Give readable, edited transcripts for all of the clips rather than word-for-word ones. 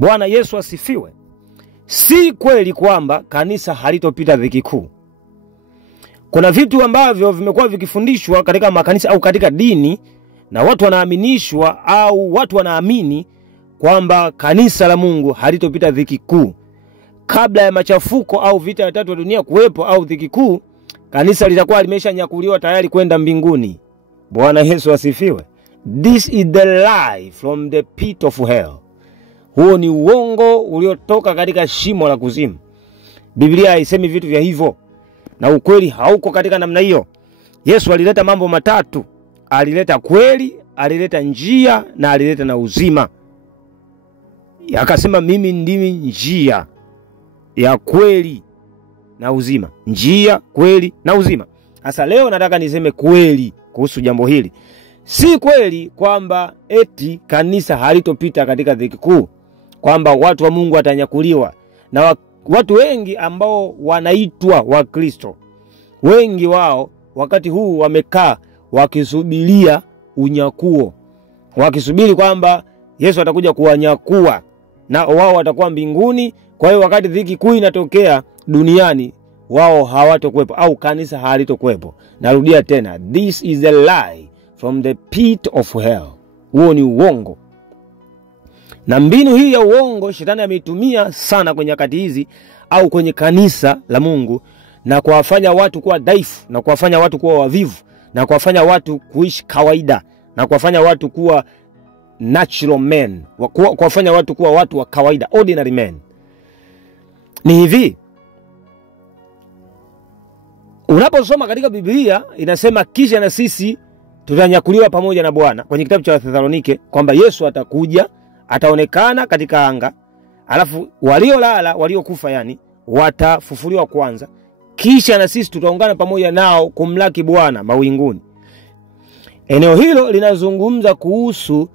Bwana Yesu asifiwe. Si kweli kwamba kanisa halitopita dhiki kuu. Kuna vitu ambavyo vimekuwa vikifundishwa katika makanisa au katika dini, na watu wanaaminishwa au watu wanaamini kwamba kanisa la Mungu halitopita dhiki kuu. Kabla ya machafuko au vita ya tatu ya dunia kuwepo au dhiki kuu, kanisa litakuwa limeshanyakuliwa tayari kwenda mbinguni. Bwana Yesu asifiwe. This is the lie from the pit of hell. Huo ni uongo uliotoka katika shimo la kuzimu. Biblia haisemi vitu vya hivyo, na ukweli hauko katika namna hiyo. Yesu alileta mambo matatu. Alileta kweli, alileta njia, na alileta na uzima. Akasema mimi ndimi njia ya kweli na uzima. Njia, kweli na uzima. Sasa leo nataka niseme kweli kuhusu jambo hili. Si kweli kwamba eti kanisa halitopita katika dhiki kuu, kwamba watu wa Mungu watanyakuliwa. Na watu wengi ambao wanaitwa wa Kristo, wengi wao wakati huu wamekaa wakisubiria unyakuo, wakisubiri kwamba Yesu atakuja kuwanyakua na wao watakuwa mbinguni. Kwa hiyo wakati dhiki kuu inatokea duniani, wao hawatokuwepo au kanisa halitokuwepo. Narudia tena, this is a lie from the pit of hell. Huo ni uongo. Na mbinu hii ya uongo shetani ameitumia sana kwenye nyakati hizi au kwenye kanisa la Mungu, na kuwafanya watu kuwa dhaifu, na kuwafanya watu kuwa wavivu, na kuwafanya watu kuishi kawaida, na kuwafanya watu kuwa natural men, kuwafanya watu kuwa watu wa kawaida, ordinary men. Ni hivi, unaposoma katika Biblia inasema kisha na sisi tutanyakuliwa pamoja na Bwana, kwenye kitabu cha Wathesalonike, kwamba Yesu atakuja, ataonekana katika anga, alafu waliolala, waliokufa yani, watafufuliwa kwanza, kisha na sisi tutaungana pamoja nao kumlaki Bwana mawinguni. Eneo hilo linazungumza kuhusu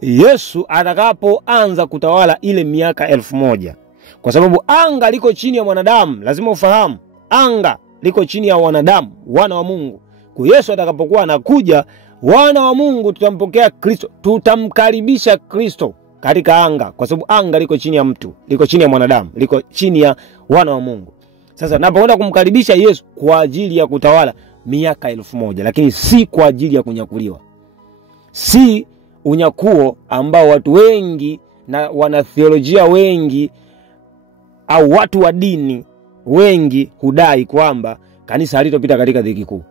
Yesu atakapoanza kutawala ile miaka 1000. Kwa sababu anga liko chini ya mwanadamu, lazima ufahamu. Anga liko chini ya wanadamu, wana wa Mungu. Kwa Yesu atakapokuwa anakuja, wana wa Mungu tutampokea Kristo, tutamkaribisha Kristo katika anga, kwa sababu anga liko chini ya mtu, liko chini ya mwanadamu, liko chini ya wana wa Mungu. Sasa napoenda kumkaribisha Yesu kwa ajili ya kutawala miaka 1000, lakini si kwa ajili ya kunyakuliwa. Si unyakuo ambao watu wengi na wanatheolojia wengi au watu wa dini wengi hudai kwamba kanisa halitopita katika dhiki kuu.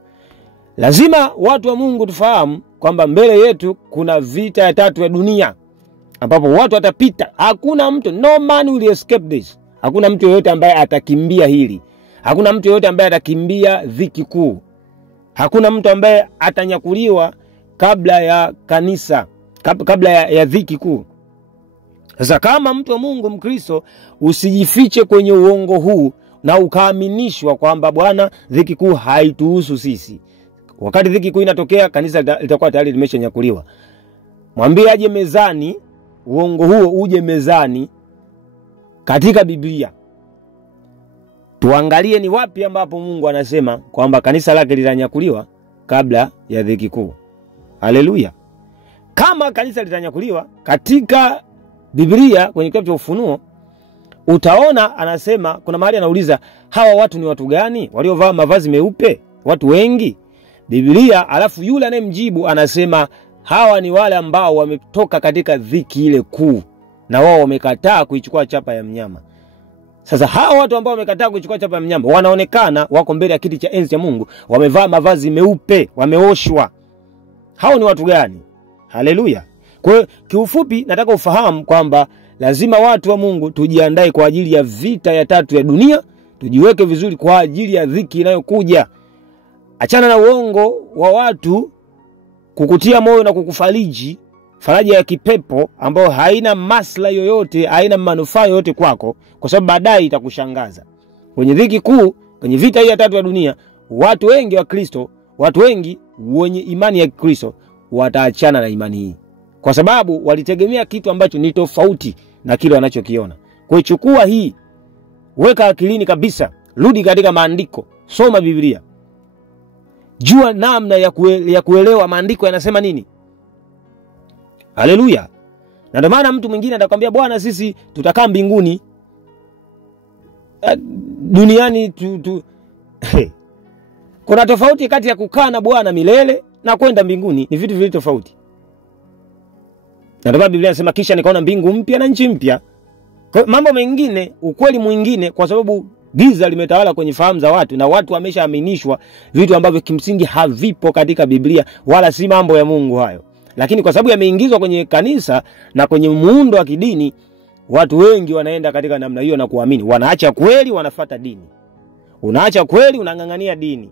Lazima watu wa Mungu tufahamu kwamba mbele yetu kuna vita ya tatu ya dunia, ambapo watu watapita. Hakuna mtu, no man will escape this. Hakuna mtu yeyote ambaye atakimbia hili. Hakuna mtu yeyote ambaye atakimbia dhiki kuu. Hakuna mtu ambaye atanyakuliwa kabla ya kanisa, kabla ya dhiki kuu. Sasa kama mtu wa Mungu Mkristo, usijifiche kwenye uongo huu na ukaaminishwa kwamba bwana, dhiki kuu haituhusu sisi. Wakati dhiki kuu inatokea, kanisa litakuwa tayari limeshanyakuliwa. Mwambie aje mezani, uongo huo uje mezani katika Biblia. Tuangalie ni wapi ambapo Mungu anasema kwamba kanisa lake litanyakuliwa kabla ya dhiki kuu. Haleluya. Kama kanisa litanyakuliwa katika Biblia kwenye kitabu cha Ufunuo, utaona anasema, kuna mahali anauliza hawa watu ni watu gani waliovaa mavazi meupe? Watu wengi. Biblia, alafu yule anayemjibu anasema hawa ni wale ambao wametoka katika dhiki ile kuu, na wao wamekataa kuichukua chapa ya mnyama. Sasa hawa watu ambao wamekataa kuichukua chapa ya mnyama wanaonekana wako mbele ya kiti cha enzi cha Mungu, wamevaa mavazi meupe, wameoshwa. Hao ni watu gani? Haleluya. Kwa hiyo kiufupi nataka ufahamu kwamba lazima watu wa Mungu tujiandae kwa ajili ya vita ya tatu ya dunia, tujiweke vizuri kwa ajili ya dhiki inayokuja. Achana na uongo wa watu kukutia moyo na kukufariji, faraja ya kipepo ambayo haina maslahi yoyote, haina manufaa yoyote kwako, kwa sababu baadaye itakushangaza. Kwenye dhiki kuu, kwenye vita hii ya tatu ya dunia, watu wengi wa Kristo, watu wengi wenye imani ya Kristo wataachana na imani hii, kwa sababu walitegemea kitu ambacho ni tofauti na kile wanachokiona. Kwa hiyo chukua hii, weka akilini kabisa, rudi katika maandiko, soma Biblia. Jua namna ya kuelewa maandiko yanasema nini. Haleluya. Na ndio maana mtu mwingine atakwambia bwana, sisi tutakaa mbinguni, duniani Kuna tofauti kati ya kukaa na Bwana milele na kwenda mbinguni, ni vitu viwili tofauti. Na ndio Biblia inasema kisha nikaona mbingu mpya na nchi mpya. Mambo mengine, ukweli mwingine, kwa sababu giza limetawala kwenye fahamu za watu na watu wameshaaminishwa vitu ambavyo kimsingi havipo katika Biblia wala si mambo ya Mungu hayo. Lakini kwa sababu yameingizwa kwenye kanisa na kwenye muundo wa kidini, watu wengi wanaenda katika namna hiyo na kuamini. Wanaacha kweli, wanafuata dini. Unaacha kweli, unang'ang'ania dini.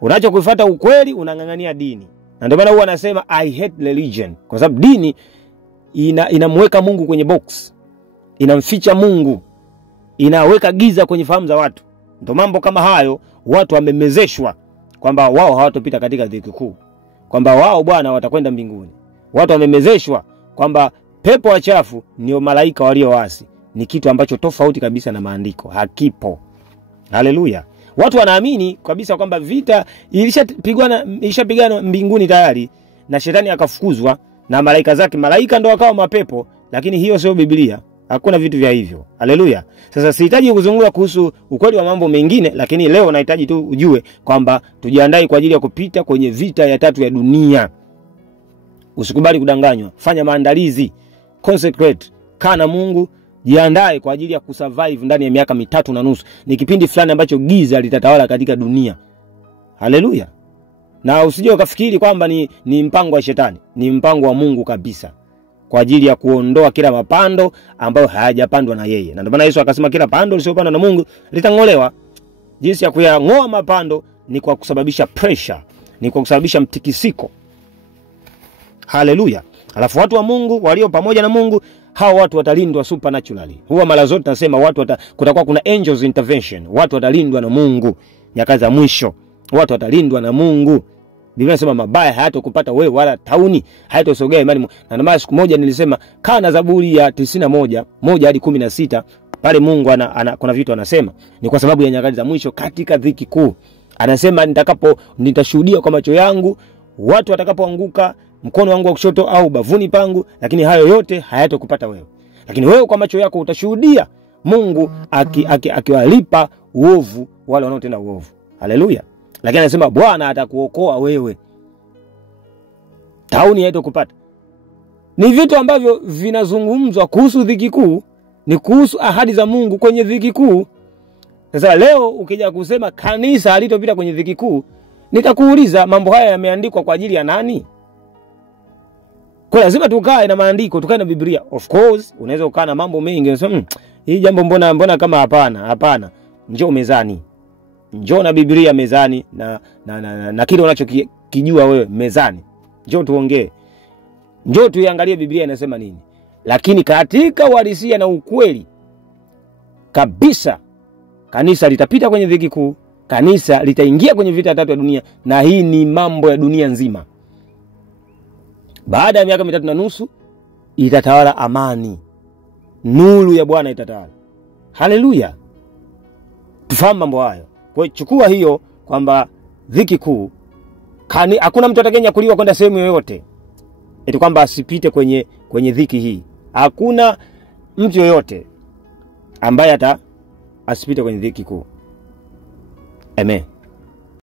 Unaacha kufuata ukweli, unang'ang'ania dini. Na ndio maana huwa anasema I hate religion, kwa sababu dini inamweka Mungu kwenye box. Inamficha Mungu. Inaweka giza kwenye fahamu za watu. Ndio mambo kama hayo watu wamemezeshwa kwamba wao hawatopita katika dhiki kuu, kwamba wao bwana watakwenda mbinguni. Watu wamemezeshwa kwamba pepo wachafu ndio malaika walioasi. Ni kitu ambacho tofauti kabisa na maandiko. Hakipo. Haleluya. Watu wanaamini kabisa kwamba vita ilishapigana mbinguni tayari na shetani akafukuzwa na malaika zake. Malaika ndio wakawa mapepo, lakini hiyo sio Biblia. Hakuna vitu vya hivyo. Haleluya. Sasa sihitaji kuzungumza kuhusu ukweli wa mambo mengine, lakini leo nahitaji tu ujue kwamba tujiandae kwa ajili ya kupita kwenye vita ya 3 ya dunia. Usikubali kudanganywa. Fanya maandalizi. Consecrate. Kaa na Mungu. Jiandae kwa ajili ya kusurvive ndani ya miaka 3.5. Ni kipindi fulani ambacho giza litatawala katika dunia. Haleluya. Na usije ukafikiri kwamba ni mpango wa shetani. Ni mpango wa Mungu kabisa, kwa ajili ya kuondoa kila mapando ambayo hayajapandwa na yeye. Na ndio maana Yesu akasema kila pando lisiyopandwa na Mungu litang'olewa. Jinsi ya kuyang'oa mapando ni kwa kusababisha pressure, ni kwa kusababisha mtikisiko. Haleluya. Alafu watu wa Mungu walio pamoja na Mungu, hao watu watalindwa supernaturally. Huwa mara zote nasema kutakuwa kuna angels intervention. Watu watalindwa na Mungu nyakati za mwisho. Watu watalindwa na Mungu. Biblia inasema mabaya hayatokupata wewe wala tauni hayatosogea imani. Na ndio maana siku moja nilisema kaa na Zaburi ya 91:1 hadi 16. Pale Mungu kuna vitu anasema ni kwa sababu ya nyakati za mwisho katika dhiki kuu. Anasema nitashuhudia kwa macho yangu watu watakapoanguka mkono wangu wa kushoto au bavuni pangu, lakini hayo yote hayatokupata wewe. Lakini wewe kwa macho yako utashuhudia Mungu akiwalipa uovu wale wanaotenda uovu. Haleluya. Lakini anasema Bwana atakuokoa wewe. Tauni haitokupata. Ni vitu ambavyo vinazungumzwa kuhusu dhiki kuu, ni kuhusu ahadi za Mungu kwenye dhiki kuu. Sasa leo ukija kusema kanisa halitopita kwenye dhiki kuu, nitakuuliza mambo haya yameandikwa kwa ajili ya nani? Kwa lazima tukae na maandiko, tukae na Biblia. Of course, unaweza ukaa na mambo mengi, unasema hii jambo mbona kama hapana. Njoo mezani. Njoo na Biblia mezani na kile unachokijua wewe mezani. Njoo tuongee. Njoo tuiangalie Biblia inasema nini. Lakini katika uhalisia na ukweli kabisa, kanisa litapita kwenye dhiki kuu, kanisa litaingia kwenye vita ya 3 ya dunia, na hii ni mambo ya dunia nzima. Baada ya miaka 3.5 itatawala amani. Nuru ya Bwana itatawala. Haleluya. Tufahamu mambo hayo. Kwa chukua hiyo kwamba dhiki kuu hakuna mtu atakayenyakuliwa kwenda sehemu yoyote eti kwamba asipite kwenye dhiki hii. Hakuna mtu yoyote ambaye asipite kwenye dhiki kuu. Amen.